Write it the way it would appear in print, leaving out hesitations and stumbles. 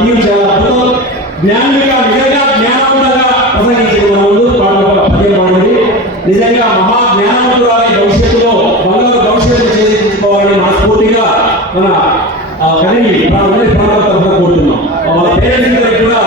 తీరు చాలా అద్భుతం. జ్ఞానిగా నిజంగా జ్ఞానవంతంగా ప్రసంగించిన ముందు పద్యం పాడింది. నిజంగా మహా జ్ఞానవంతురాలై భవిష్యత్తులో బంగారు భవిష్యత్తు చేయించుకోవాలని మనస్ఫూర్తిగా మన కనిగి తరఫున కోరుతున్నాం. వాళ్ళ పేరెంట్స్ కూడా